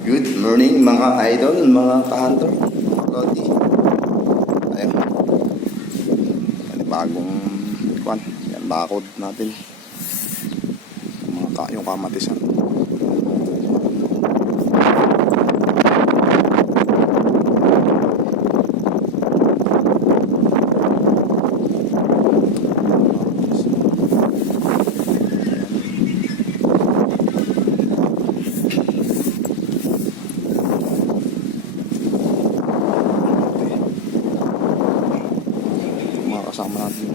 Good morning mga idol, mga ka-hunter, mga lodi. Ayun, bagong kwan, yan bakod natin. Yung kamatisan. Kasama natin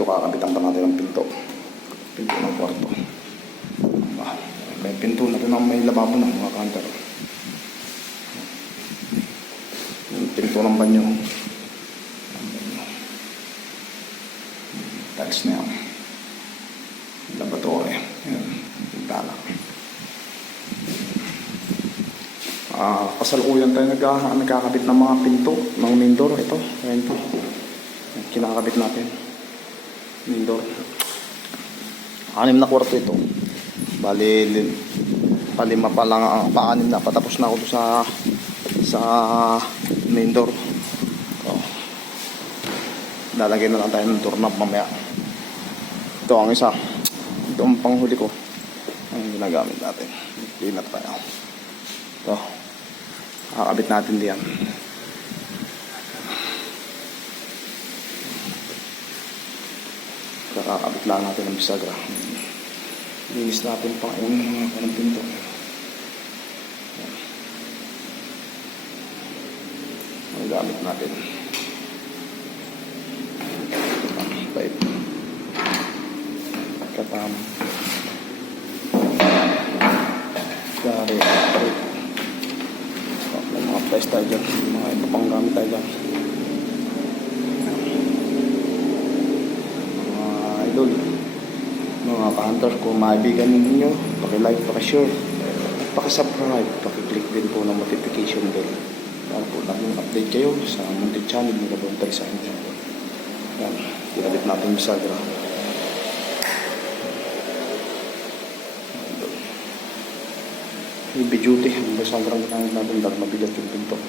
ito kakabitan pa natin ng pinto ng kwarto. May pinto na rin ang may lababo na mga kanter. Yung pinto ng banyo, tiles na yan, laboratory, yan, pintala. Kasalukuyan tayo nagkakabit ng mga pinto ng main door. Ito, ayan po, kinakabit natin main door. 6 na kwarto ito. Bali, palima pa lang, pa-6 na. Patapos na ako sa main door. Lalagyan na lang tayo ng doorknob mamaya. Ito ang isa. Ito ang panghuli ko. Ang ginagamit natin. Pinat tayo. Ito. Kakabit natin diyan. Kakabit lang natin ng bisagra. Linis natin pa yung mga pinto. Ang gamit natin. Pipe. Katam. Gari. May mga price tayo dyan. Mga iba pang gamit tayo dyan. Mga ka-hunter, kung maibigan ninyo, paki-like, paki-share, paki-subscribe, paki-click din po ng notification bell para po nag-update kayo sa munting channel nila doon tayo sa inyo. Yan, kinabit natin bisagra. Heavy duty ang bisagrang ginamit natin dahil mabigat yung pinto.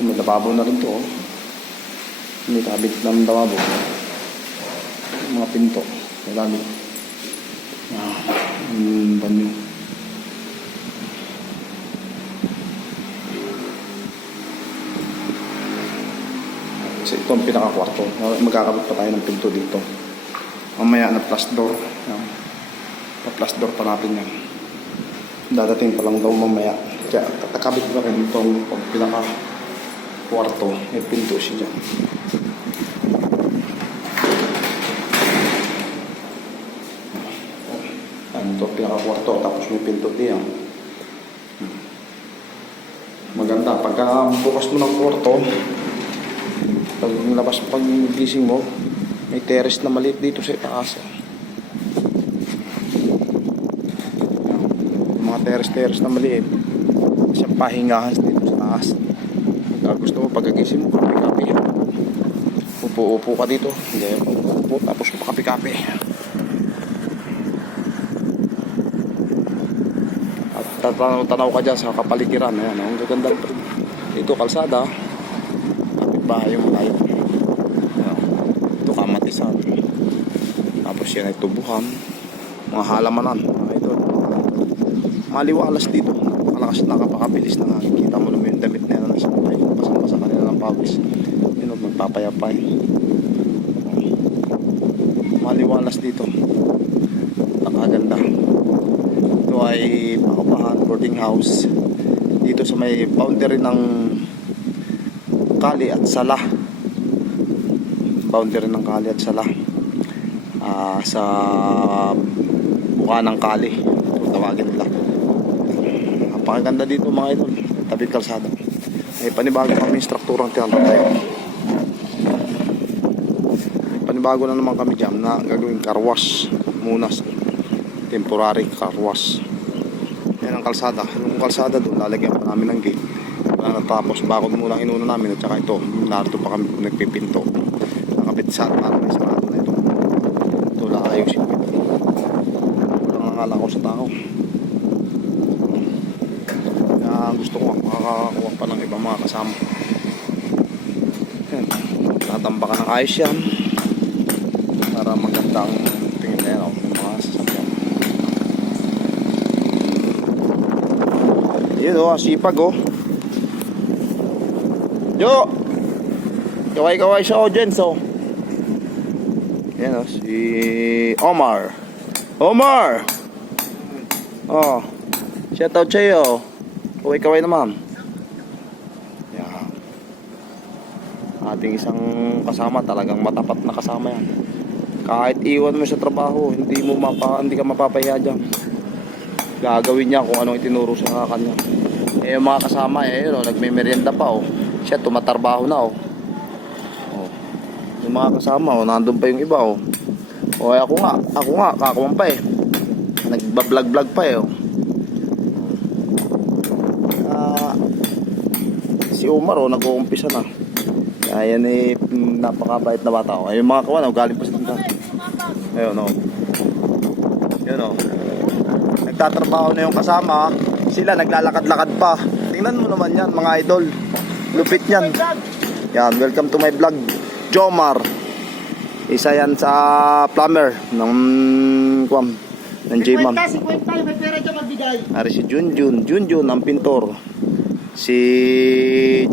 May lababo na rin to, oh. May kabit ng lababo, mga pinto, gamit banyo. So ito ang pinakakwarto. Magkakabit pa tayo ng pinto dito mamaya na plus door. Pa-plus door pa natin yan. Dadating pa lang daw mamaya. Kaya kakabit pa rin dito ang pinakakwarto. May pinto siya dyan. Ito pinakakwarto, tapos may pinto diyan. Maganda pagka bukas mo ng kwarto, pag labas, pag gising mo, may terrace na maliit dito sa itaas. Mga terrace na maliit, sa pahingahan dito sa taas. Pag gusto mo, pagkagising mo, kape-kape, upo ka dito, upo, tapos kape-kape. Tanaw ka dyan sa kapaligiran. Ayan, ang gaganda dito, kalsada, kapit bahay yung malayo. Ito kamatisan, tapos yan ay tubuhan, mga halamanan, ito, maliwalas dito, malakas, nakapakabilis na nakikita mo naman yung damit na yan nasa tayo, pasang-pasa kanila ng pawis, yun, magpapayapay, maliwalas dito, nakaganda. Ito ay paupahan, boarding house. dito sa may boundary ng Kali at Sala. Boundary ng Kali at Sala. Sa buka ng Kali, kung tawagin nila. Napakaganda dito mga idol, tabing kalsada. May panibago kami strukturang tinatatayo. Panibago na naman kami dyan na gagawing car wash muna, temporary car wash. Yan ang kalsada. Yung kalsada doon lalagyan pa namin ng gate. Tapos bakod muna inuna namin at saka ito, narito pa kami nagpipinto. Nakabit sa para may sarado na ito. Ito lang ayusin ko ito. Walang nangalang ko sa tao. Kaya gusto ko makakakuha pa ng ibang mga kasama. Yan. Tatambakan ng ayos yan para magandang tingin na yan ako ng mga sasakyan. Yun o, sipag o. Yo! Kaway-kaway sa audience o. Yan o, si Omar. Omar! Oh, shoutout sa'yo. Kaway-kaway naman. Yan. Ating isang kasama, talagang matapat na kasama yan. Kahit iwan mo sa trabaho, hindi ka mapapahiya dyan. Gagawin niya kung anong itinuro sa kanya. Eh yung mga kasama yun, nagme-merienda pa siya tumatarbaho na yung mga kasama nandun pa yung iba ako nga kakawan pa nagbablog pa si Omar nag-uumpisa na kaya yan napakabait na bata yung mga kawan galing pa sa tanda ayun yun nagtatrabaho na yung kasama sila naglalakad-lakad pa. Tingnan mo naman yan mga idol. Lupit yan. Yan, welcome to my vlog. Jomar. Isa yan sa plumber ng J-Man. 50, may pera dyan magbigay. Ari si Junjun ang pintor. Si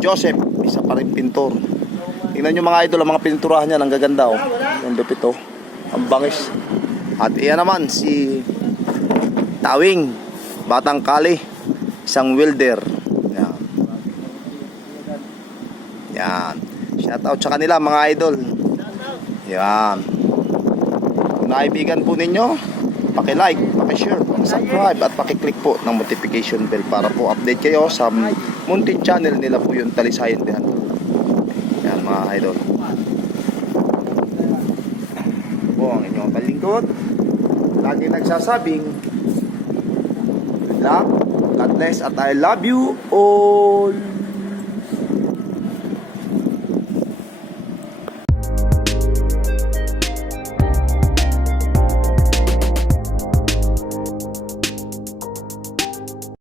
Joseph, isa pa rin pintor. Tingnan nyo mga idol, ang mga pinturahan niya, ang gaganda Ang lupit ang bangis. At iyan naman si Tawing, Batang Kali, isang welder. Yan. Shoutout sa kanila mga idol. Yan. Kung naibigan po ninyo, paki-like, paki-share, paki-subscribe at paki-click po ng notification bell para po update kayo sa munting channel nila po yung Talisayan Dihan. Yan mga idol. Po ang inyong kalingkod. Lagi nagsasabing good luck, God bless at I love you all.